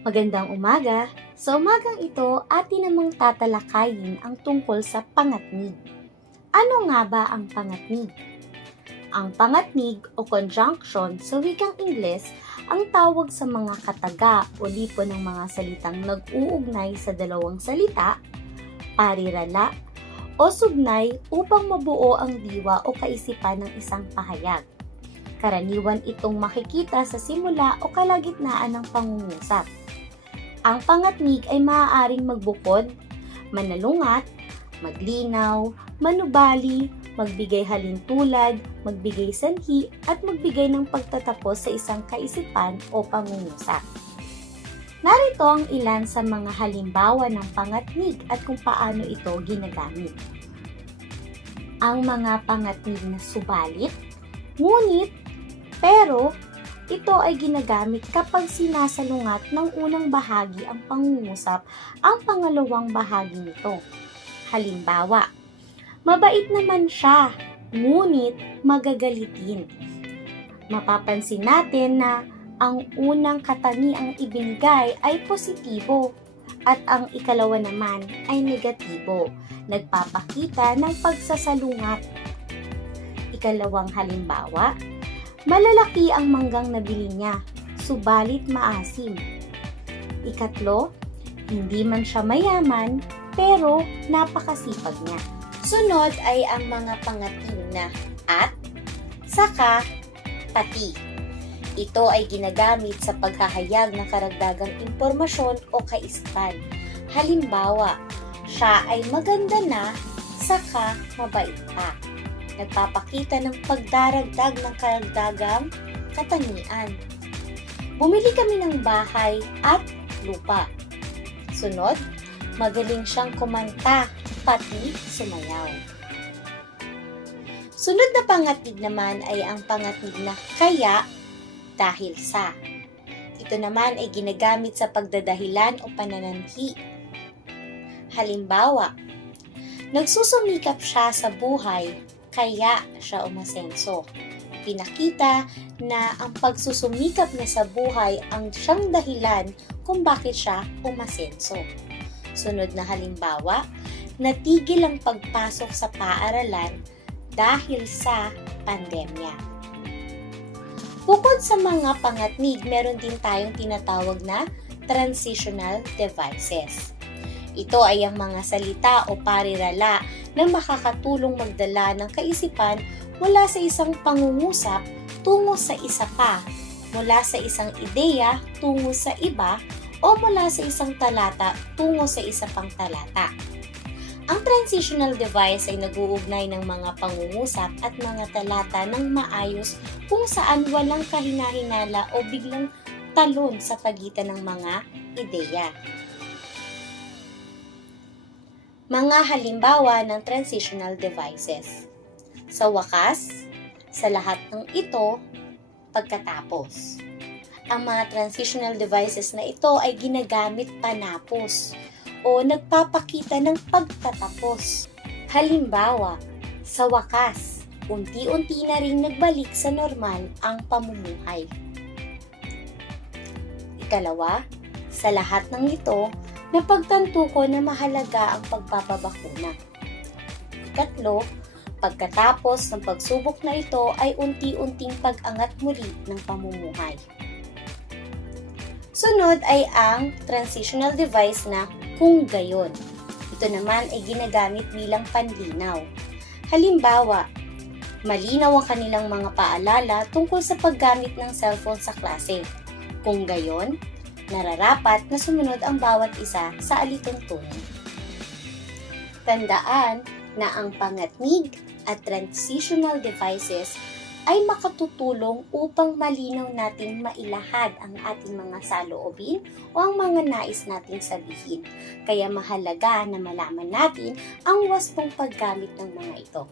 Magandang umaga! Sa umagang ito, atin namang tatalakayin ang tungkol sa pangatnig. Ano nga ba ang pangatnig? Ang pangatnig o conjunction sa wikang Ingles ang tawag sa mga kataga o lipo ng mga salitang nag-uugnay sa dalawang salita, parirala, o sugnay upang mabuo ang diwa o kaisipan ng isang pahayag. Karaniwan itong makikita sa simula o kalagitnaan ng pangungusap. Ang pangatnig ay maaaring magbukod, manalungat, maglinaw, manubali, magbigay halintulad, magbigay sanhi, at magbigay ng pagtatapos sa isang kaisipan o pangungusap. Narito ang ilan sa mga halimbawa ng pangatnig at kung paano ito ginagamit. Ang mga pangatnig na subalit, ngunit, pero, ito ay ginagamit kapag sinasalungat ng unang bahagi ang pangungusap ang pangalawang bahagi nito. Halimbawa, mabait naman siya, ngunit magagalitin. Mapapansin natin na ang unang katangiang ibinigay ay positibo at ang ikalawa naman ay negatibo, nagpapakita ng pagsasalungat. Ikalawang halimbawa, malalaki ang manggang nabili niya, subalit maasim. Ikatlo, hindi man siya mayaman, pero napakasipag niya. Sunod ay ang mga pangatnig na at, saka, pati. Ito ay ginagamit sa paghahayag ng karagdagang impormasyon o kaisipan. Halimbawa, siya ay maganda na, saka mabait pa. Nagpapakita ng pagdaragdag ng karagdagang katangian. Bumili kami ng bahay at lupa. Sunod, magaling siyang kumanta, pati sumayaw. Sunod na pangatnig naman ay ang pangatnig na kaya dahil sa. Ito naman ay ginagamit sa pagdadahilan o panananhi. Halimbawa, nagsusumikap siya sa buhay, kaya siya umasenso. Pinakita na ang pagsusumikap niya sa buhay ang siyang dahilan kung bakit siya umasenso. Sunod na halimbawa, natigil ang pagpasok sa paaralan dahil sa pandemya. Bukod sa mga pangatnig, meron din tayong tinatawag na transitional devices. Ito ay ang mga salita o parirala na makakatulong magdala ng kaisipan mula sa isang pangungusap tungo sa isa pa, mula sa isang ideya tungo sa iba, o mula sa isang talata tungo sa isa pang talata. Ang transitional device ay nag-uugnay ng mga pangungusap at mga talata ng maayos kung saan walang kahinahinala o biglang talon sa pagitan ng mga ideya. Mga halimbawa ng transitional devices. Sa wakas, sa lahat ng ito, pagkatapos. Ang mga transitional devices na ito ay ginagamit panapos o nagpapakita ng pagtatapos. Halimbawa, sa wakas, unti-unti na rin nagbalik sa normal ang pamumuhay. Ikalawa, sa lahat ng ito, napagtanto ko na mahalaga ang pagpapabakuna. Ikatlo, pagkatapos ng pagsubok na ito ay unti-unting pag-angat muli ng pamumuhay. Sunod ay ang transitional device na kung gayon. Ito naman ay ginagamit bilang panlinaw. Halimbawa, malinaw ang kanilang mga paalala tungkol sa paggamit ng cellphone sa klase. Kung gayon, nararapat na sumunod ang bawat isa sa alituntunin. Tandaan na ang pangatnig at transitional devices ay makatutulong upang malinaw nating mailahad ang ating mga saloobin o ang mga nais nating sabihin. Kaya mahalaga na malaman natin ang wastong paggamit ng mga ito.